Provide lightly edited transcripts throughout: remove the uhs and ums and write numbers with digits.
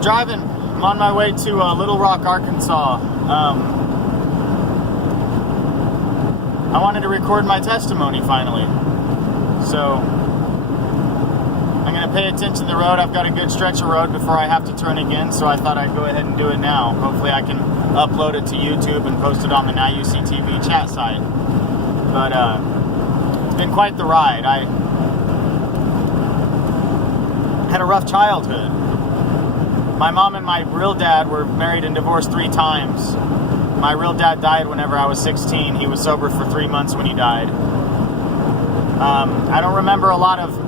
I'm driving. I'm on my way to Little Rock, Arkansas. I wanted to record my testimony finally. So I'm going to pay attention to the road. I've got a good stretch of road before I have to turn again, so I thought I'd go ahead and do it now. Hopefully I can upload it to YouTube and post it on the Now You See TV chat site. But it's been quite the ride. I had a rough childhood. My mom and my real dad were married and divorced 3 times. My real dad died whenever I was 16. He was sober for 3 months when he died. I don't remember a lot of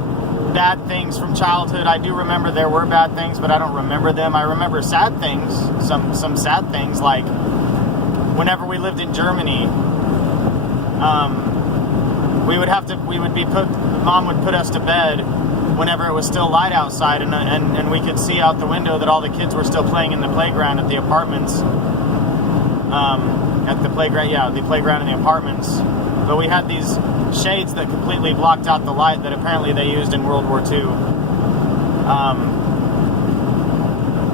bad things from childhood. I do remember there were bad things, but I don't remember them. I remember sad things, some sad things, like whenever we lived in Germany, Mom would put us to bed whenever it was still light outside, and we could see out the window that all the kids were still playing in the playground at the apartments. The playground in the apartments. But we had these shades that completely blocked out the light that apparently they used in World War II.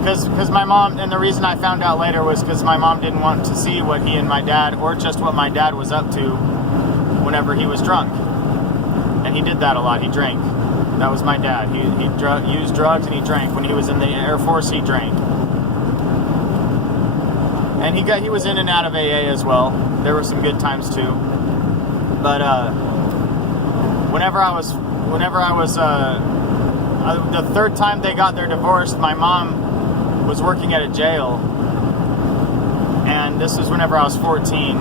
Because my mom, and the reason I found out later was because my mom didn't want to see what he and my dad, or just what my dad was up to whenever he was drunk. And he did that a lot. He drank. That was my dad. He used drugs and he drank. When he was in the Air Force, he drank. And he was in and out of AA as well. There were some good times too. But whenever I was the third time they got their divorce, my mom was working at a jail, and this was whenever I was 14.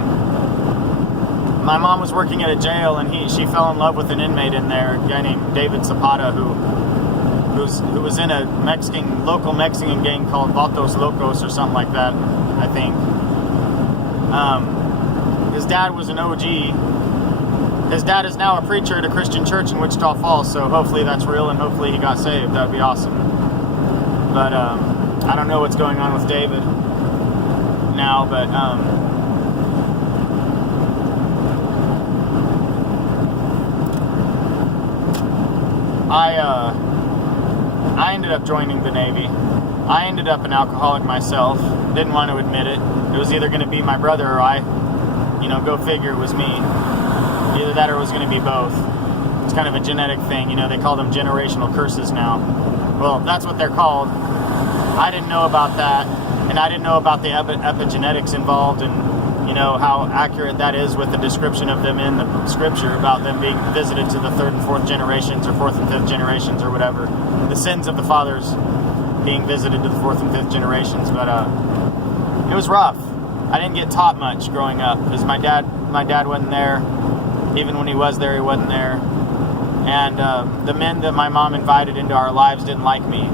My mom was working at a jail, and she fell in love with an inmate in there, a guy named David Zapata, who was in a local Mexican gang called Vatos Locos or something like that, I think. His dad was an OG. His dad is now a preacher at a Christian church in Wichita Falls, so hopefully that's real, and hopefully he got saved. That would be awesome. But I don't know what's going on with David now, but I ended up joining the Navy. I ended up an alcoholic myself. Didn't want to admit it. It was either going to be my brother or I. Go figure, it was me. Either that or it was going to be both. It's kind of a genetic thing. They call them generational curses now. Well, that's what they're called. I didn't know about that, and I didn't know about the epigenetics involved, and how accurate that is with the description of them in the scripture about them being visited to the 3rd and 4th generations, or 4th and 5th generations, or whatever. The sins of the fathers being visited to the 4th and 5th generations. But it was rough. I didn't get taught much growing up because my dad wasn't there. Even when he was there, he wasn't there. And the men that my mom invited into our lives didn't like me.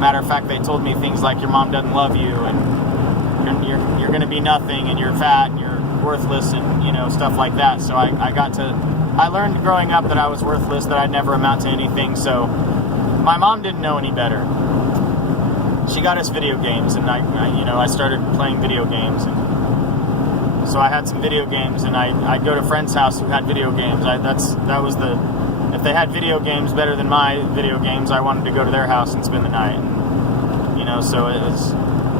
Matter of fact, they told me things like, your mom doesn't love you, and you're going to be nothing, and you're fat, and you're worthless, and stuff like that. So I learned growing up that I was worthless, that I'd never amount to anything. So my mom didn't know any better. She got us video games, and I started playing video games, and so I had some video games, and I'd go to friends' house who had video games. If they had video games better than my video games, I wanted to go to their house and spend the night. So it was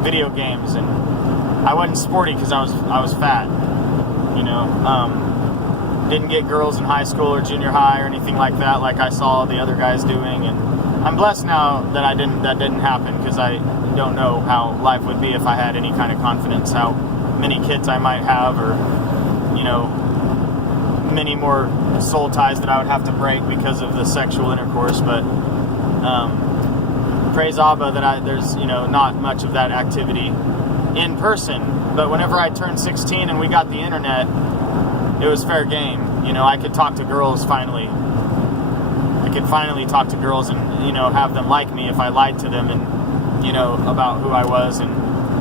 video games, and I wasn't sporty because I was fat. Didn't get girls in high school or junior high or anything like that, like I saw the other guys doing. And I'm blessed now that that didn't happen, because I don't know how life would be if I had any kind of confidence, how many kids I might have, or many more soul ties that I would have to break because of the sexual intercourse. But praise Abba that there's not much of that activity in person. But whenever I turned 16 and we got the internet, it was fair game. I could talk to girls finally. I could finally talk to girls and have them like me if I lied to them, and about who I was and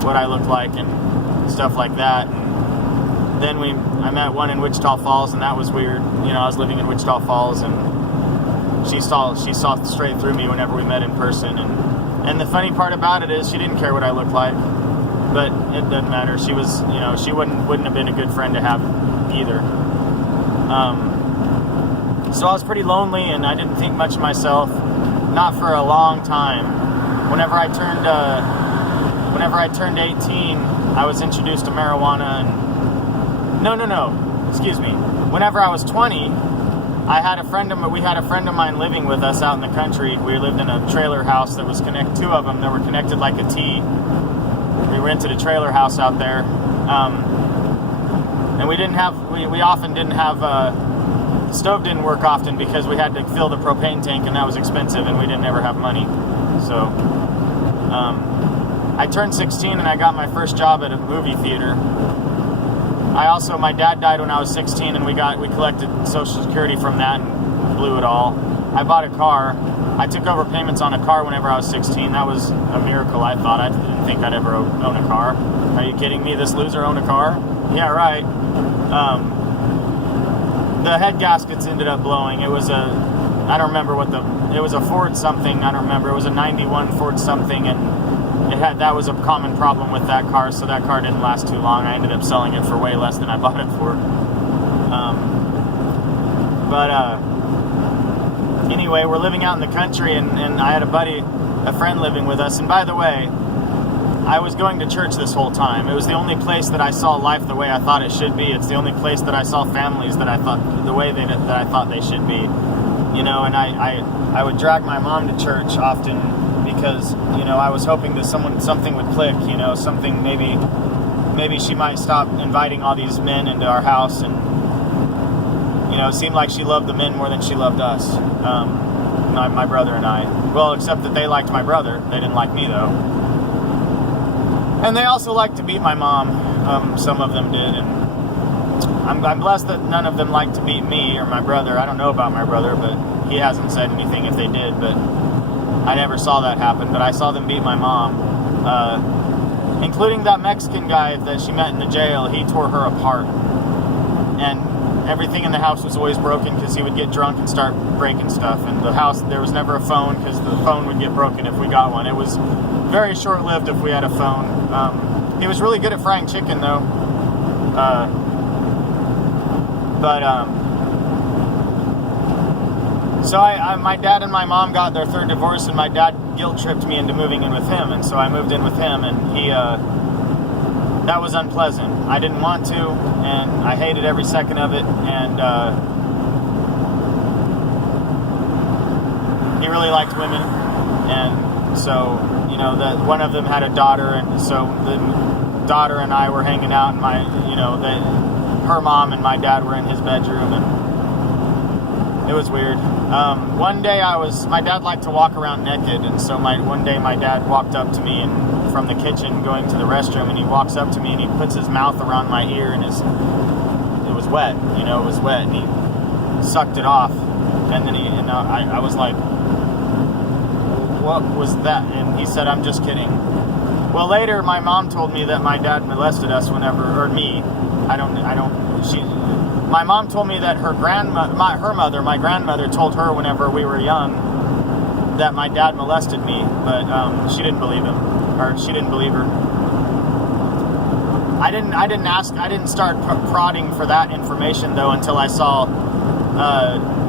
what I looked like and stuff like that. And then I met one in Wichita Falls, and that was weird. I was living in Wichita Falls, and she saw straight through me whenever we met in person. And the funny part about it is she didn't care what I looked like, but it doesn't matter. She was, she wouldn't have been a good friend to have either. So I was pretty lonely, and I didn't think much of myself, not for a long time. whenever I turned 18, I was introduced to marijuana. And excuse me. Whenever I was 20, we had a friend of mine living with us out in the country. We lived in a trailer house that was two of them that were connected like a T. We rented a trailer house out there, and we often didn't have. The stove didn't work often because we had to fill the propane tank, and that was expensive, and we didn't ever have money. So I turned 16 and I got my first job at a movie theater. My dad died when I was 16, and we collected Social Security from that and blew it all. I bought a car. I took over payments on a car whenever I was 16. That was a miracle, I thought. I didn't think I'd ever own a car. Are you kidding me? This loser owned a car? Yeah, right. The head gaskets ended up blowing. It was I don't remember it was a Ford something. I don't remember. It was a 91 Ford something, and that was a common problem with that car, so that car didn't last too long. I ended up selling it for way less than I bought it for. Anyway, we're living out in the country, and I had a friend living with us. And by the way, I was going to church this whole time. It was the only place that I saw life the way I thought it should be. It's the only place that I saw families that I thought the way that I thought they should be. And I would drag my mom to church often because, I was hoping that something would click, something maybe she might stop inviting all these men into our house. And, it seemed like she loved the men more than she loved us, my brother and I. Well, except that they liked my brother. They didn't like me, though. And they also liked to beat my mom. Some of them did. And I'm blessed that none of them liked to beat me or my brother. I don't know about my brother, but he hasn't said anything if they did. But I never saw that happen. But I saw them beat my mom. Including that Mexican guy that she met in the jail. He tore her apart. And everything in the house was always broken because he would get drunk and start breaking stuff. And the house, there was never a phone because the phone would get broken if we got one. It was very short-lived if we had a phone. He was really good at frying chicken, though. So my dad and my mom got their third divorce, and my dad guilt-tripped me into moving in with him, and so I moved in with him, and that was unpleasant. I didn't want to, and I hated every second of it, and he really liked women, and so, that one of them had a daughter, and so the daughter and I were hanging out, and her mom and my dad were in his bedroom, and it was weird. One day my dad liked to walk around naked, and so one day my dad walked up to me from the kitchen going to the restroom, and he walks up to me and he puts his mouth around my ear, and it was wet, it was wet, and he sucked it off, and then I was like, what was that? And he said, I'm just kidding. Well, later my mom told me that my dad molested us my mom told me that my grandmother told her whenever we were young that my dad molested me, but she didn't believe him, or she didn't believe her. I didn't start prodding for that information though until I saw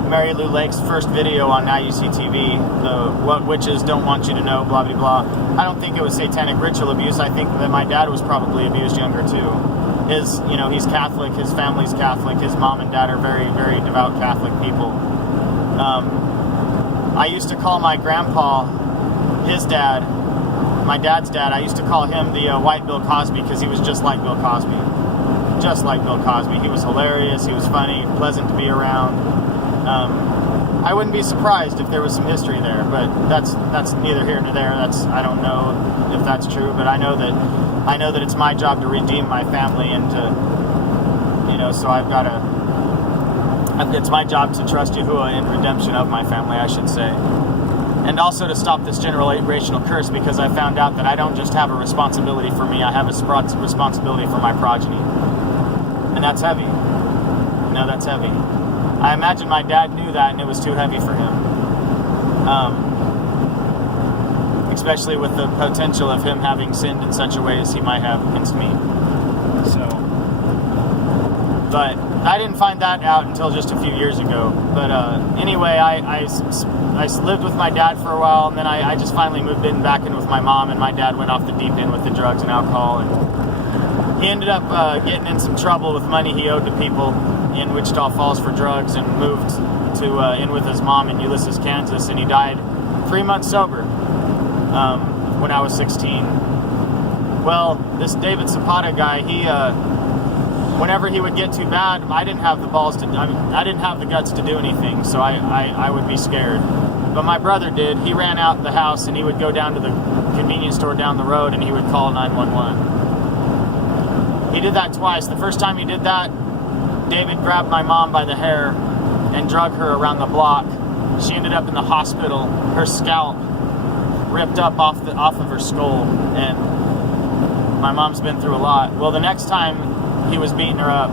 Mary Lou Lake's first video on Now You See TV, What Witches Don't Want You to Know, blah blah blah. I don't think it was satanic ritual abuse. I think that my dad was probably abused younger too. He's Catholic, his family's Catholic, his mom and dad are very, very devout Catholic people. I used to call my grandpa, his dad, my dad's dad, I used to call him the white Bill Cosby because he was just like Bill Cosby. Just like Bill Cosby. He was hilarious, he was funny, pleasant to be around. I wouldn't be surprised if there was some history there, but that's neither here nor there. I don't know if that's true, but I know that it's my job to redeem my family and to, so it's my job to trust Yahuwah in redemption of my family, I should say. And also to stop this generational curse, because I found out that I don't just have a responsibility for me, I have a responsibility for my progeny. And that's heavy. That's heavy. I imagine my dad knew that and it was too heavy for him. Especially with the potential of him having sinned in such a way as he might have against me. But I didn't find that out until just a few years ago. But anyway, I I lived with my dad for a while, and then I just finally moved back in with my mom, and my dad went off the deep end with the drugs and alcohol, and he ended up getting in some trouble with money he owed to people in Wichita Falls for drugs, and moved to in with his mom in Ulysses, Kansas, and he died 3 months sober when I was 16. Well, this David Zapata guy, he whenever he would get too bad, I didn't have the balls to, I didn't have the guts to do anything, so I would be scared. But my brother did. He ran out the house and he would go down to the convenience store down the road and he would call 911. He did that twice. The first time he did that, David grabbed my mom by the hair and drug her around the block. She ended up in the hospital, her scalp ripped up off of her skull, and my mom's been through a lot. Well, the next time he was beating her up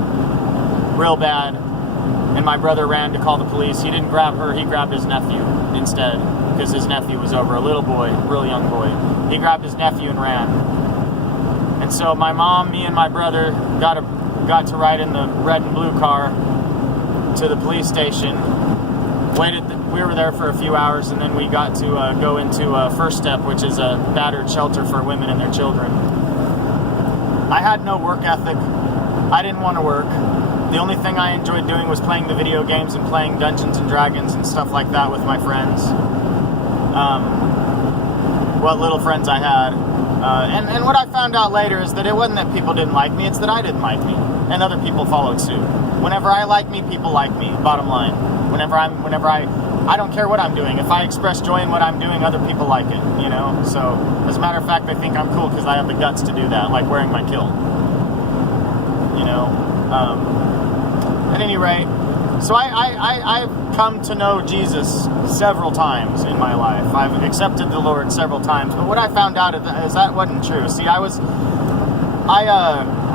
real bad, and my brother ran to call the police. He didn't grab her, he grabbed his nephew instead, because his nephew was over, a little boy, real young boy. He grabbed his nephew and ran. And so my mom, me, and my brother got to ride in the red and blue car to the police station. We were there for a few hours, and then we got to go into First Step, which is a battered shelter for women and their children. I had no work ethic. I didn't want to work. The only thing I enjoyed doing was playing the video games and playing Dungeons and Dragons and stuff like that with my friends. What little friends I had. And what I found out later is that it wasn't that people didn't like me, it's that I didn't like me. And other people followed suit. Whenever I like me, people like me, bottom line. I don't care what I'm doing. If I express joy in what I'm doing, other people like it, you know? So, as a matter of fact, I think I'm cool because I have the guts to do that, like wearing my kilt. You know? At any rate, so I've come to know Jesus several times in my life. I've accepted the Lord several times, but what I found out is that wasn't true. See, I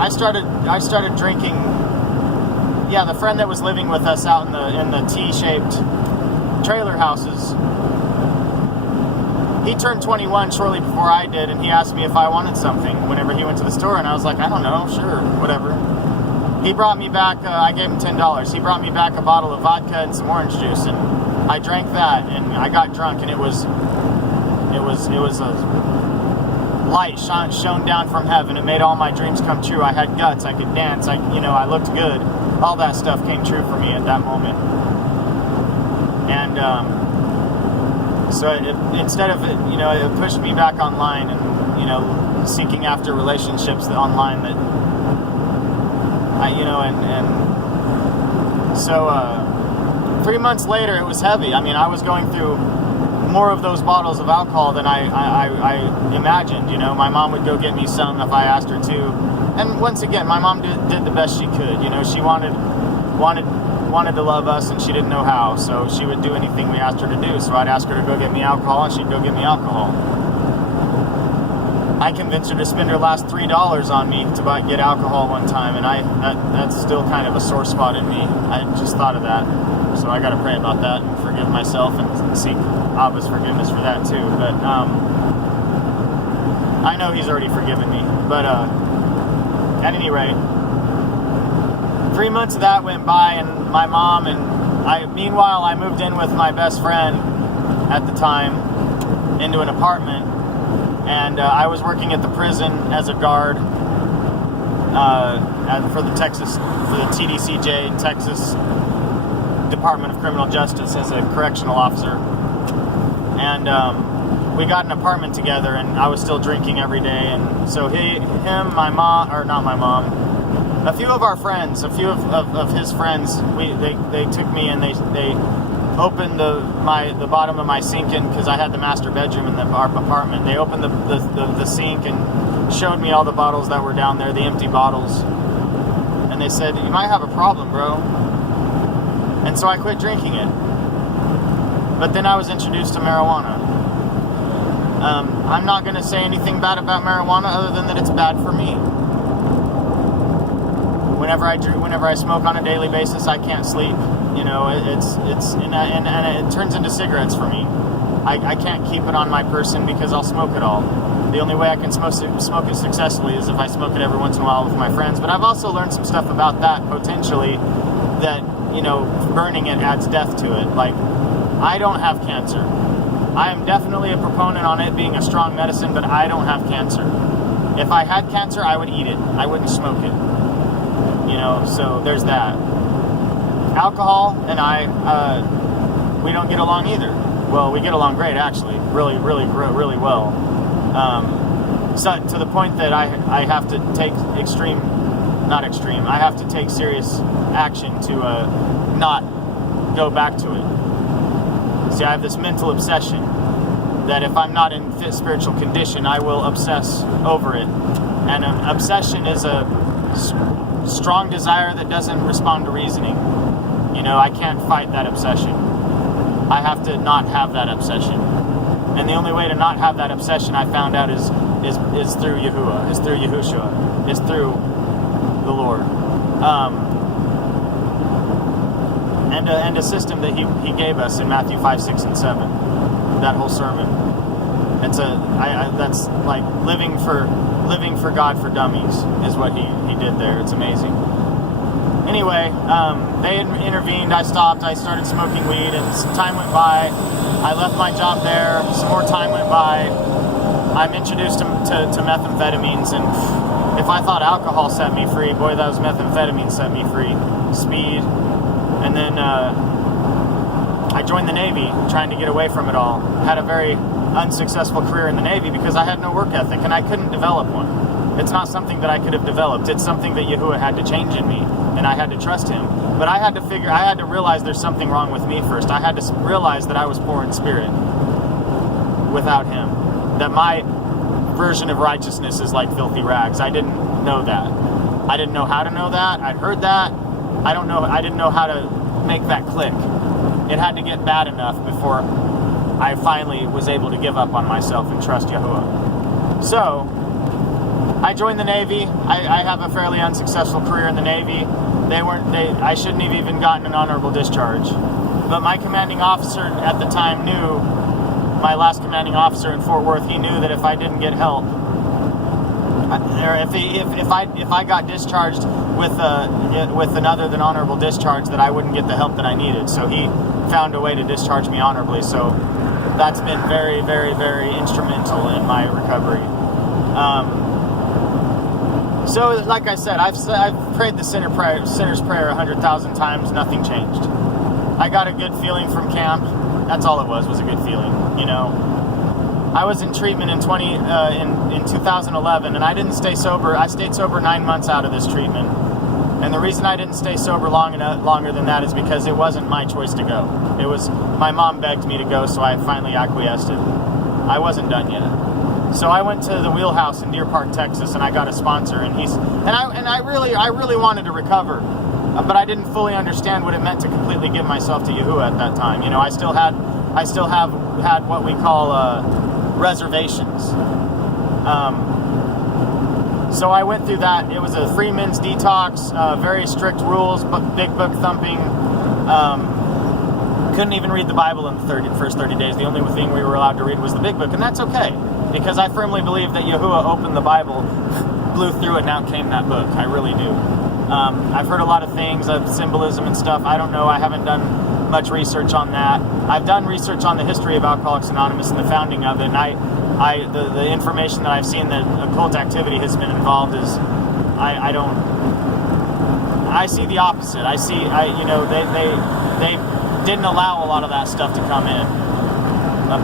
started drinking. Yeah, the friend that was living with us out in the T-shaped trailer houses, he turned 21 shortly before I did, and he asked me if I wanted something whenever he went to the store, and I was like, I don't know, sure, whatever. He brought me back, I gave him $10. He brought me back a bottle of vodka and some orange juice, and I drank that, and I got drunk, and it was a light shone down from heaven. It made all my dreams come true. I had guts, I could dance, I looked good. All that stuff came true for me at that moment. And so instead of it, it pushed me back online and, seeking after relationships online that so 3 months later it was heavy. I mean, I was going through more of those bottles of alcohol than I imagined. My mom would go get me some if I asked her to. And once again, my mom did the best she could. She wanted to love us, and she didn't know how, so she would do anything we asked her to do. So I'd ask her to go get me alcohol, and she'd go get me alcohol. I convinced her to spend her last $3 on me to get alcohol one time, and that's still kind of a sore spot in me. I just thought of that, so I got to pray about that and forgive myself and seek Abba's forgiveness for that too. But I know He's already forgiven me. But at any rate, 3 months of that went by, and my mom and meanwhile, I moved in with my best friend at the time into an apartment, and I was working at the prison as a guard for the TDCJ, Texas Department of Criminal Justice, as a correctional officer. And we got an apartment together, and I was still drinking every day. And so my mom, a few of our friends, a few of his friends, they took me and they opened the bottom of my sink in, because I had the master bedroom in our apartment. They opened the sink and showed me all the bottles that were down there, the empty bottles. And they said, "You might have a problem, bro." And so I quit drinking it. But then I was introduced to marijuana. I'm not going to say anything bad about marijuana other than that it's bad for me. Whenever I smoke on a daily basis, I can't sleep. It turns into cigarettes for me. I can't keep it on my person because I'll smoke it all. The only way I can smoke it successfully is if I smoke it every once in a while with my friends. But I've also learned some stuff about that, potentially, that, burning it adds death to it. Like, I don't have cancer. I am definitely a proponent on it being a strong medicine, but I don't have cancer. If I had cancer, I would eat it. I wouldn't smoke it. You know, so there's that. Alcohol and I, we don't get along either. Well, we get along great, actually. Really well. So to the point that I have to take I have to take serious action to not go back to it. See, I have this mental obsession that if I'm not in fit spiritual condition, I will obsess over it. And an obsession is a strong desire that doesn't respond to reasoning. You know, I can't fight that obsession. I have to not have that obsession. And the only way to not have that obsession, I found out, is through Yahuwah, is through Yahushua, is through the Lord. And a system that he gave us in Matthew 5, 6, and 7. That whole sermon. That's like living for God for dummies is what he did there. It's amazing. Anyway, they intervened. I stopped. I started smoking weed, and some time went by. I left my job there. Some more time went by. I'm introduced to methamphetamines, and if I thought alcohol set me free, boy, those methamphetamines set me free. Speed. And then I joined the Navy, trying to get away from it all. Had a very unsuccessful career in the Navy because I had no work ethic, and I couldn't develop one. It's not something that I could have developed. It's something that Yahuwah had to change in me, and I had to trust him. But I had to realize there's something wrong with me first. I had to realize that I was poor in spirit without him. That my version of righteousness is like filthy rags. I didn't know that. I didn't know how to know that. I'd heard that. I didn't know how to make that click. It had to get bad enough before I finally was able to give up on myself and trust Yahuwah. So, I joined the Navy. I have a fairly unsuccessful career in the Navy. I shouldn't have even gotten an honorable discharge. But my commanding officer at the time knew, my last commanding officer in Fort Worth, he knew that if I didn't get help, or if I got discharged with an other than honorable discharge, that I wouldn't get the help that I needed. So he found a way to discharge me honorably. So that's been very, very, very instrumental in my recovery. So, like I said, I've prayed the sinner's prayer 100,000 times. Nothing changed. I got a good feeling from camp. That's all it was a good feeling. You know, I was in treatment in 2011, and I didn't stay sober. I stayed sober 9 months out of this treatment, and the reason I didn't stay sober longer than that is because it wasn't my choice to go. It was my mom begged me to go, so I finally acquiesced. I wasn't done yet. So I went to the Wheelhouse in Deer Park, Texas, and I got a sponsor, and I really wanted to recover, but I didn't fully understand what it meant to completely give myself to Yahuwah at that time. You know, I still have had what we call reservations. So I went through that. It was a free men's detox, very strict rules, but big book thumping. Couldn't even read the Bible in the first 30 days. The only thing we were allowed to read was the big book, and that's okay, because I firmly believe that Yahuwah opened the Bible, blew through it, and out came that book. I really do. I've heard a lot of things of symbolism and stuff. I don't know. I haven't done much research on that. I've done research on the history of Alcoholics Anonymous and the founding of it, and the information that I've seen that occult activity has been involved is, I see the opposite. They didn't allow a lot of that stuff to come in.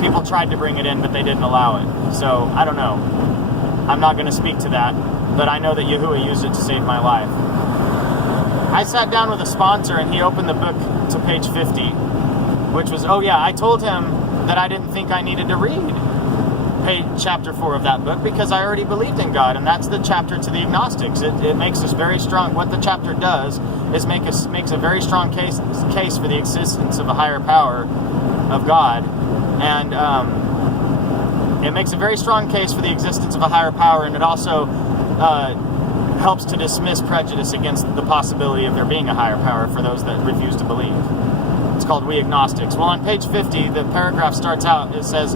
People tried to bring it in, but they didn't allow it. So, I don't know. I'm not going to speak to that, but I know that Yahuwah used it to save my life. I sat down with a sponsor, and he opened the book to page 50, which was, I told him that I didn't think I needed to read chapter 4 of that book because I already believed in God, and that's the chapter to the agnostics. It makes us very strong. What the chapter does is makes a very strong case for the existence of a higher power of God, and it makes a very strong case for the existence of a higher power, and it also helps to dismiss prejudice against the possibility of there being a higher power for those that refuse to believe. It's called We Agnostics. Well, on page 50, the paragraph starts out, it says,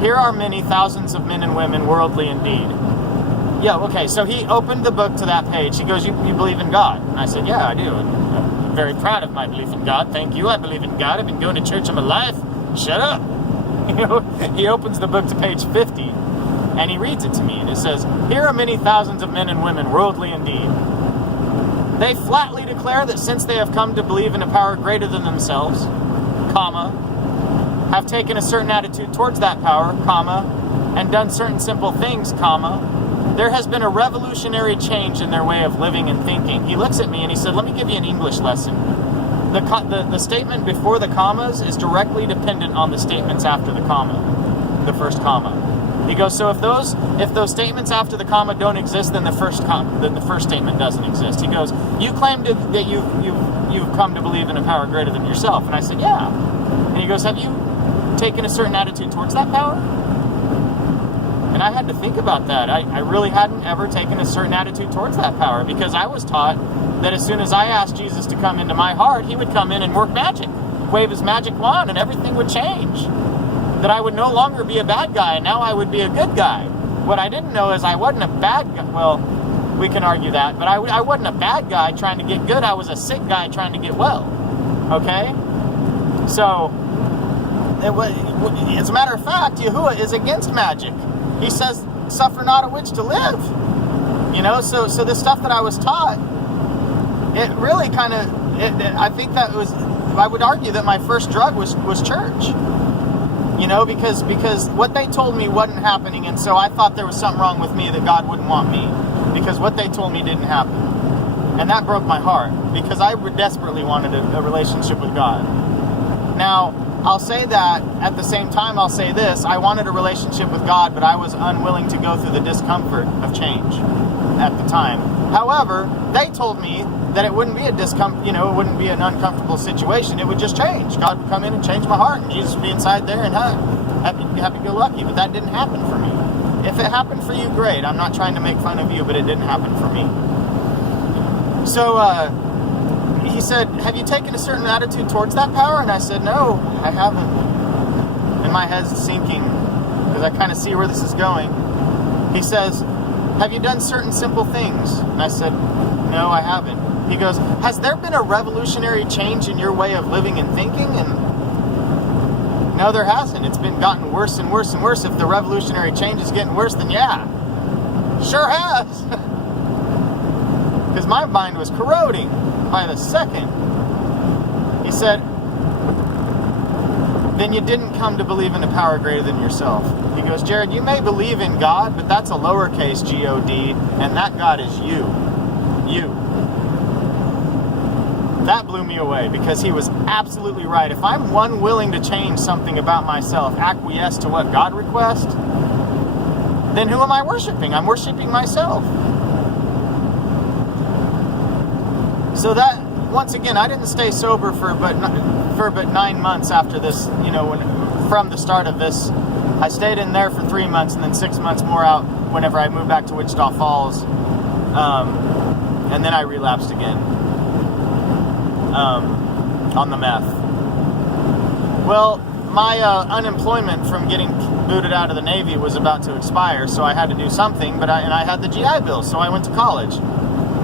"Here are many thousands of men and women, worldly indeed." Yeah, okay, so he opened the book to that page. He goes, you believe in God? And I said, yeah, I do. And I'm very proud of my belief in God. Thank you, I believe in God. I've been going to church all my life. shut up. He opens the book to page 50, and he reads it to me, and it says, "Here are many thousands of men and women, worldly indeed. They flatly declare that since they have come to believe in a power greater than themselves, comma, have taken a certain attitude towards that power, comma, and done certain simple things, comma, there has been a revolutionary change in their way of living and thinking." He looks at me and he said, "Let me give you an English lesson. The statement before the commas is directly dependent on the statements after the comma, the first comma." He goes, "So if those statements after the comma don't exist, then the first statement doesn't exist." He goes, "You claimed that you've come to believe in a power greater than yourself." And I said, "Yeah." And he goes, "Have you taken a certain attitude towards that power?" And I had to think about that. I really hadn't ever taken a certain attitude towards that power, because I was taught that as soon as I asked Jesus to come into my heart, he would come in and work magic, wave his magic wand, and everything would change. That I would no longer be a bad guy, and now I would be a good guy. What I didn't know is I wasn't a bad guy. Well, we can argue that, but I wasn't a bad guy trying to get good. I was a sick guy trying to get well. Okay? So, as a matter of fact, Yahuwah is against magic. He says, "Suffer not a witch to live." So this stuff that I was taught, it really kind of, I think that was, I would argue that my first drug was church. Because what they told me wasn't happening, and so I thought there was something wrong with me, that God wouldn't want me, because what they told me didn't happen. And that broke my heart, because I desperately wanted a relationship with God. Now, I'll say that, at the same time I'll say this, I wanted a relationship with God, but I was unwilling to go through the discomfort of change at the time. However, they told me that it wouldn't be a it wouldn't be an uncomfortable situation, it would just change. God would come in and change my heart, and Jesus would be inside there, and happy-go-lucky, but that didn't happen for me. If it happened for you, great. I'm not trying to make fun of you, but it didn't happen for me. So, he said, "Have you taken a certain attitude towards that power?" And I said, "No, I haven't." And my head's sinking, because I kind of see where this is going. He says, "Have you done certain simple things?" And I said, "No, I haven't." He goes, "Has there been a revolutionary change in your way of living and thinking?" And no, there hasn't. It's been gotten worse and worse and worse. If the revolutionary change is getting worse, then yeah, sure has. Because my mind was corroding by the second. He said, "Then you didn't come to believe in a power greater than yourself." He goes, "Jerrad, you may believe in God, but that's a lowercase G-O-D, and that God is you. You." That blew me away, because he was absolutely right. If I'm willing to change something about myself, acquiesce to what God requests, then who am I worshiping? I'm worshiping myself. So that, once again, I didn't stay sober for but 9 months after this, from the start of this. I stayed in there for 3 months, and then 6 months more out whenever I moved back to Wichita Falls. And then I relapsed again on the meth. Well, my unemployment from getting booted out of the Navy was about to expire, so I had to do something, and I had the GI Bill, so I went to college.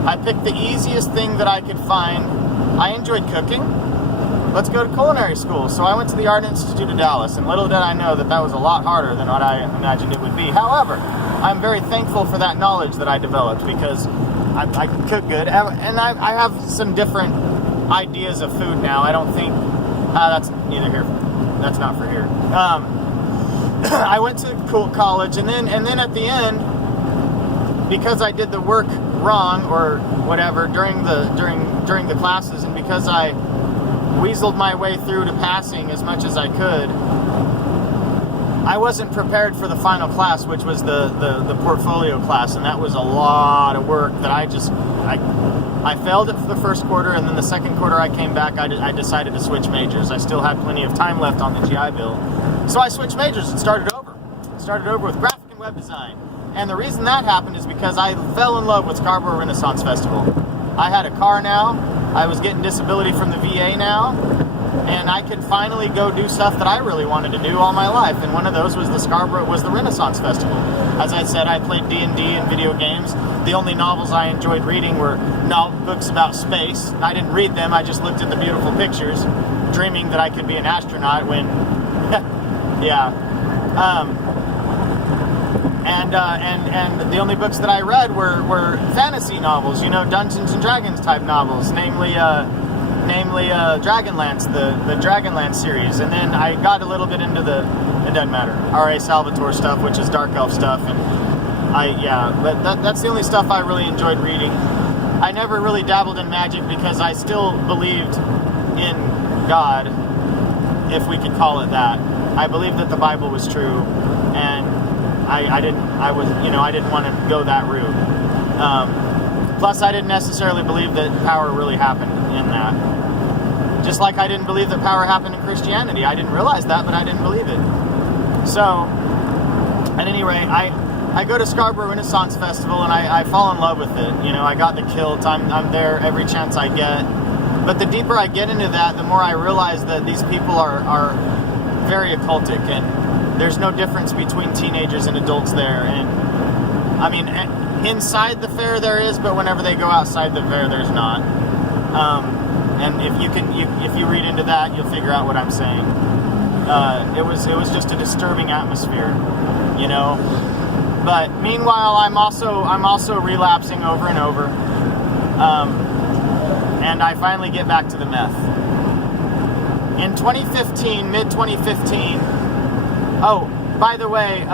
I picked the easiest thing that I could find. I enjoyed cooking. Let's go to culinary school. So I went to the Art Institute of Dallas, and little did I know that was a lot harder than what I imagined it would be. However, I'm very thankful for that knowledge that I developed, because I cook good, and I have some different ideas of food now. I don't think that's neither here. That's not for here. I went to college, and then at the end, because I did the work wrong or whatever during the classes, and because I weaseled my way through to passing as much as I could, I wasn't prepared for the final class, which was the portfolio class, and that was a lot of work that I failed it for the first quarter, and then the second quarter I came back, I decided to switch majors. I still had plenty of time left on the GI Bill, so I switched majors and started over with graphic and web design. And the reason that happened is because I fell in love with Scarborough Renaissance Festival. I had a car now, I was getting disability from the VA now, and I could finally go do stuff that I really wanted to do all my life, and one of those was the Renaissance Festival. As I said, I played D&D and video games. The only novels I enjoyed reading were books about space. I didn't read them, I just looked at the beautiful pictures, dreaming that I could be an astronaut when Yeah. And the only books that I read were fantasy novels, Dungeons and Dragons type novels, namely Dragonlance, the Dragonlance series. And then I got a little bit into it doesn't matter, R.A. Salvatore stuff, which is dark elf stuff, and but that's the only stuff I really enjoyed reading. I never really dabbled in magic because I still believed in God, if we could call it that. I believed that the Bible was true, and I didn't want to go that route. Plus, I didn't necessarily believe that power really happened in that. Just like I didn't believe that power happened in Christianity. I didn't realize that, but I didn't believe it. So, at any rate, I go to Scarborough Renaissance Festival, and I fall in love with it. I got the kilt. I'm there every chance I get. But the deeper I get into that, the more I realize that these people are very occultic, and there's no difference between teenagers and adults there. And I mean, inside the fair there is, but whenever they go outside the fair, there's not. And if you read into that, you'll figure out what I'm saying. It was just a disturbing atmosphere, But meanwhile, I'm also relapsing over and over, and I finally get back to the meth. In 2015, mid-2015. Oh, by the way,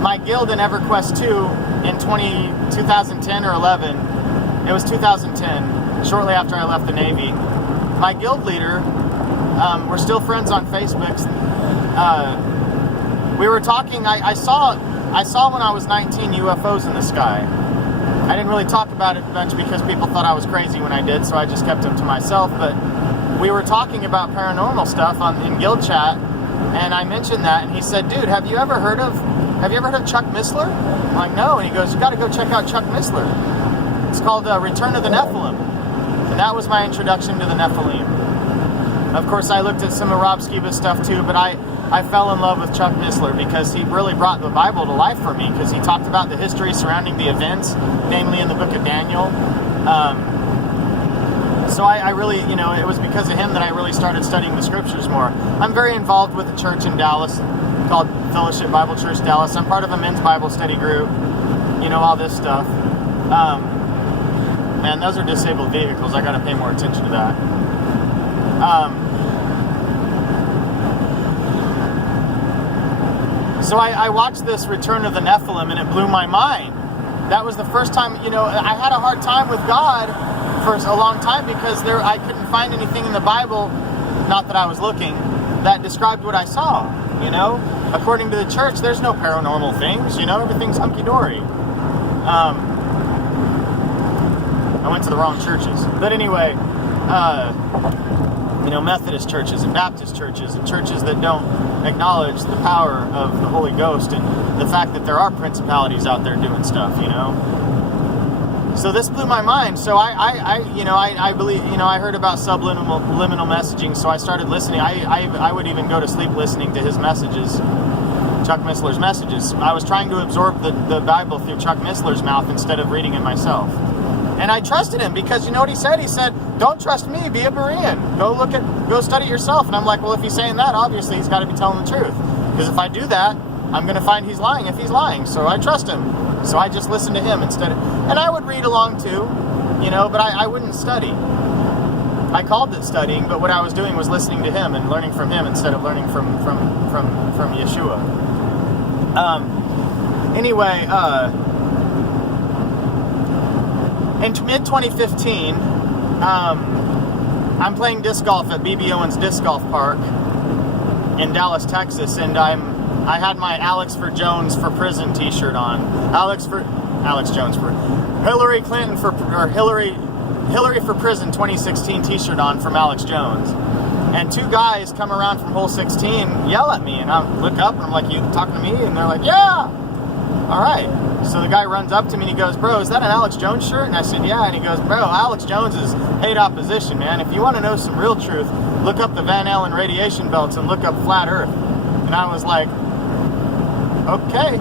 my guild in EverQuest 2 in 2010 or 11. It was 2010, shortly after I left the Navy. My guild leader, we're still friends on Facebook. We were talking. I saw when I was 19 UFOs in the sky. I didn't really talk about it much because people thought I was crazy when I did, so I just kept them to myself. But we were talking about paranormal stuff in guild chat, and I mentioned that, and he said, "Dude, have you ever heard of Chuck Missler?" I'm like, "No," and he goes, "You got to go check out Chuck Missler. It's called Return of the Nephilim," and that was my introduction to the Nephilim. Of course, I looked at some of Rob Skiba's stuff too, but I fell in love with Chuck Missler because he really brought the Bible to life for me, because he talked about the history surrounding the events, namely in the book of Daniel. So I really, it was because of him that I really started studying the scriptures more. I'm very involved with a church in Dallas called Fellowship Bible Church Dallas. I'm part of a men's Bible study group, all this stuff. Man, those are disabled vehicles. I got to pay more attention to that. So I watched this Return of the Nephilim, and it blew my mind. That was the first time, I had a hard time with God for a long time because I couldn't find anything in the Bible, not that I was looking, that described what I saw, According to the church, there's no paranormal things, everything's hunky-dory. I went to the wrong churches. But anyway, Methodist churches and Baptist churches and churches that don't acknowledge the power of the Holy Ghost and the fact that there are principalities out there doing stuff, So this blew my mind. So I believe, I heard about subliminal messaging, so I started listening. I would even go to sleep listening to his messages, Chuck Missler's messages. I was trying to absorb the Bible through Chuck Missler's mouth instead of reading it myself. And I trusted him because you know what he said? He said, "Don't trust me, be a Berean. Go study it yourself." And I'm like, well, if he's saying that, obviously he's got to be telling the truth. Because if I do that, I'm going to find he's lying if he's lying. So I trust him. So I just listened to him instead. And I would read along too, but I wouldn't study. I called it studying, but what I was doing was listening to him and learning from him instead of learning from Yeshua. Anyway, in mid-2015, I'm playing disc golf at B.B. Owens Disc Golf Park in Dallas, Texas, and I had my Alex for Jones for Prison t-shirt on. Hillary for Prison 2016 t-shirt on from Alex Jones. And two guys come around from hole 16, yell at me, and I look up and I'm like, "You talking to me?" And they're like, "Yeah." All right. So the guy runs up to me and he goes, "Bro, is that an Alex Jones shirt?" And I said, "Yeah." And he goes, "Bro, Alex Jones is hate opposition, man. If you want to know some real truth, look up the Van Allen radiation belts and look up flat earth." And I was like, okay.